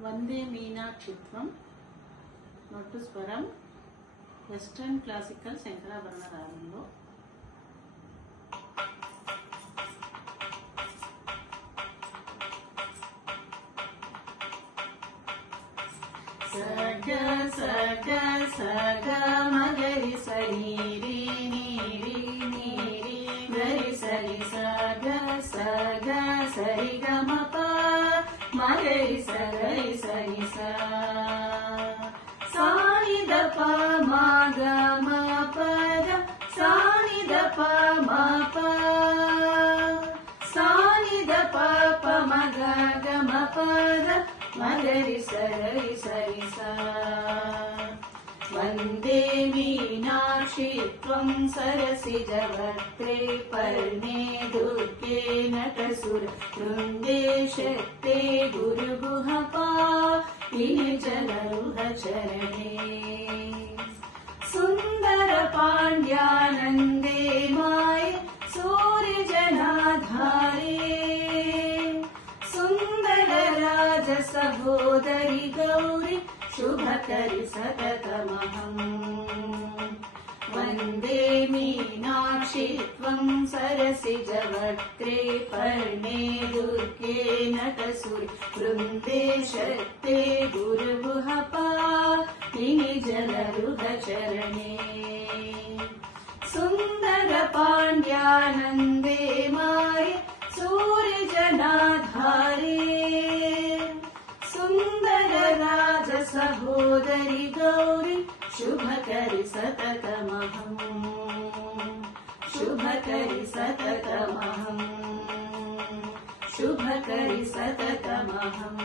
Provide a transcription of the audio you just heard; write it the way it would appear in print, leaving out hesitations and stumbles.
వందే మీనాక్షిత్వం నొట్టు స్వరం western classical Shankarabharana రాగంలో సగ సగ సగ మగరి సరి రి ని రి ని రి గరి సరి సగ సగ సరి గ మ ప మగరి సగరి సరి స సాని ద ప మ గ మ ప ద సాని ద ప మ ప సాని ద ప ప మ గ గ మ ప ద మగరి సగరి సరి స వందే మీనాక్షి త్వం సరసిజవక్త్రే పర్ణే దుర్గే నటసుర వృందే శక్తే గురుగుహ పాలినిజనరుహ చరణే సుందర పాండ్యానందే మాయ సూర్యజనాధారే సుందర రాజ సహోదరి గౌరి శుభకరి సతతమహం వందే మీనాక్షి త్వం సరసిజవక్త్రే పర్ణే దుర్గే నటసురి వృందే శక్తే గురుగుహ పాలినిజనరుహ చరణే సుందర పాండ్యానందే మాయ సూర్యజనాధారే సుందర రాజ సహోదరి గౌరి శుభకరి సతతమహం శుభకరి సతతమహం శుభకరి సతతమహం